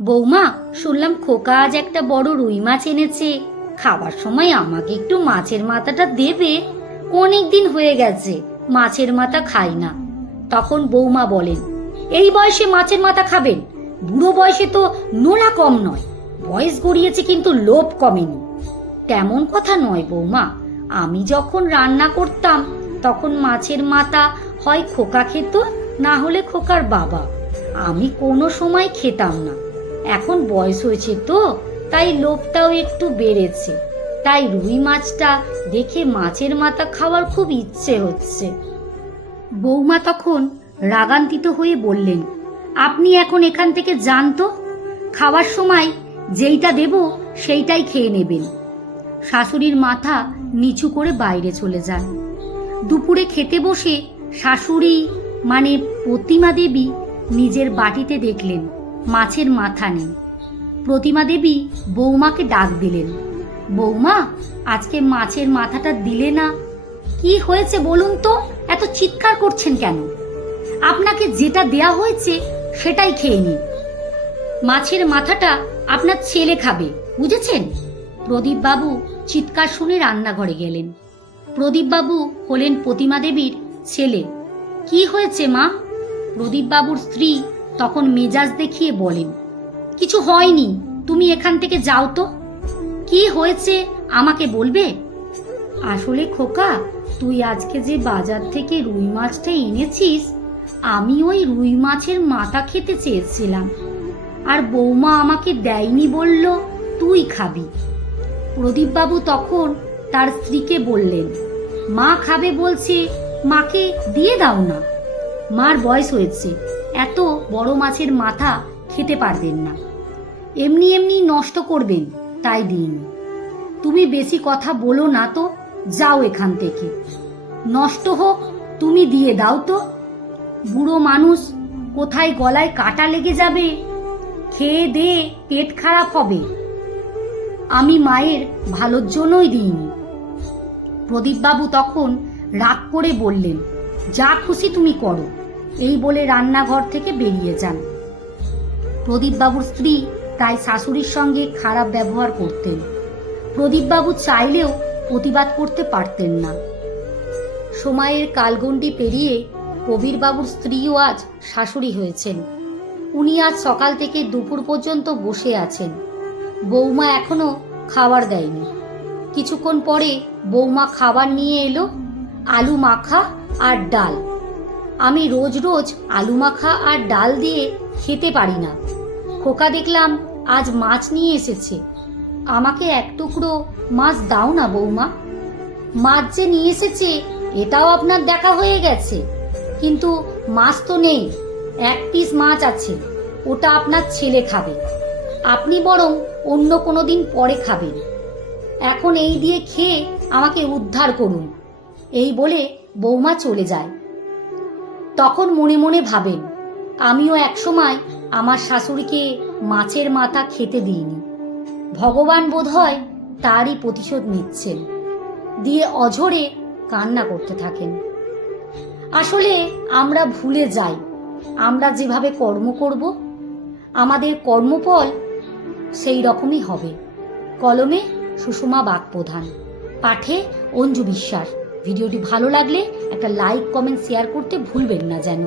বৌমা, শুনলাম খোকা আজ একটা বড় রুই মাছ এনেছে। খাবার সময় আমাকে একটু মাছের মাথাটা দেবে? অনেক দিন হয়ে গেছে মাছের মাথা খাই না। তখন বৌমা বলেন, এই বয়সে মাছের মাথা খাবেন? বুড়ো বয়সে তো নোলা কম নয়, বয়স গড়িয়েছে কিন্তু লোভ কমেনি। তেমন কথা নয় বৌমা, আমি যখন রান্না করতাম তখন মাছের মাথা হয় খোকা খেত, না হলে খোকার বাবা। আমি কোনো সময় খেতাম না। এখন বয়স হয়েছে তো, তাই লোভটাও একটু বেড়েছে। তাই রুই মাছটা দেখে মাছের মাথা খাওয়ার খুব ইচ্ছে হচ্ছে। বৌমা তখন রাগান্বিত হয়ে বললেন, আপনি এখন এখান থেকে যান তো। খাওয়ার সময় যেইটা দেব সেইটাই খেয়ে নেবেন। শাশুড়ির মাথা নিচু করে বাইরে চলে যান। দুপুরে খেতে বসে শাশুড়ি মানে প্রতিমা দেবী নিজের বাটিতে দেখলেন মাছের মাথা নেই। প্রতিমা দেবী বৌমাকে ডাক দিলেন, বৌমা, আজকে মাছের মাথাটা দিলে না? কি হয়েছে বলুন তো, এত চিৎকার করছেন কেন? আপনাকে যেটা দেয়া হয়েছে সেটাই খেয়ে নিন। মাছের মাথাটা আপনার ছেলে খাবে, বুঝেছেন? প্রদীপ বাবু চিৎকার শুনে রান্নাঘরে গেলেন। প্রদীপ বাবু হলেন প্রতিমা দেবীর ছেলে। কি হয়েছে মা? প্রদীপ বাবুর স্ত্রী তখন মেজাজ দেখিয়ে বলেন, কিছু হয়নি, তুমি এখান থেকে যাও তো। কি হয়েছে আমাকে বলবে? আসলে খোকা, তুই আজকে যে বাজার থেকে রুই মাছটা এনেছিস, আমি ওই রুই মাছের মাথা খেতে চেয়েছিলাম, আর বৌমা আমাকে দেয়নি, বলল তুই খাবি। প্রদীপ বাবু তখন তার স্ত্রীকে বললেন, মা খাবে বলছে, মাকে দিয়ে দাও না। মার বয়স হয়েছে, এত বড় মাছের মাথা খেতে পারবেন না, এমনি এমনি নষ্ট করবেন, তাই দিন। তুমি বেশি কথা বলো না তো, যাও এখান থেকে। নষ্ট হোক, তুমি দিয়ে দাও তো। বুড়ো মানুষ, কোথায় গলায় কাটা লেগে যাবে, খেয়ে দে পেট খারাপ হবে। আমি মায়ের ভালোর জন্যই দিইনি। প্রদীপবাবু তখন রাগ করে বললেন, যা খুশি তুমি করো, এই বলে রান্নাঘর থেকে বেরিয়ে যান। প্রদীপবাবুর স্ত্রী তাই শাশুড়ির সঙ্গে খারাপ ব্যবহার করতেন। প্রদীপবাবু চাইলেও প্রতিবাদ করতে পারতেন না। সময়ের কালগণ্ডি পেরিয়ে কবিরবাবুর স্ত্রীও আজ শাশুড়ি হয়েছেন। উনি আজ সকাল থেকে দুপুর পর্যন্ত বসে আছেন। বৌমা এখনো খাবার দেয়নি। কিছুক্ষণ পরে বৌমা খাবার নিয়ে এলো, আলু মাখা আর ডাল। আমি রোজ রোজ আলু মাখা আর ডাল দিয়ে খেতে পারি না। খোকা দেখলাম আজ মাছ নিয়ে এসেছে, আমাকে এক টুকরো মাছ দাও না বৌমা। মাছ যে নিয়ে এসেছে এটাও আপনার দেখা হয়ে গেছে, কিন্তু মাছ তো নেই। এক পিস মাছ আছে, ওটা আপনার ছেলে খাবে, আপনি বরং অন্য কোনো দিন পরে খাবেন। এখন এই দিয়ে খেয়ে আমাকে উদ্ধার করুন। এই বলে বৌমা চলে যায়। তখন মনে মনে ভাবেন, আমিও একসময় আমার শাশুড়িকে মাছের মাথা খেতে দিইনি। ভগবান বোধহয় তারই প্রতিশোধ নিচ্ছেন। দিয়ে অঝরে কান্না করতে থাকেন। আসলে আমরা ভুলে যাই, আমরা যেভাবে কর্ম করব আমাদের কর্মফল সেই রকমই হবে। কলমে সুষমা বাগপ্রধান, পাঠে অঞ্জু বিশ্বাস। ভিডিওটি ভালো লাগলে একটা লাইক, কমেন্ট, শেয়ার করতে ভুলবেন না যেন।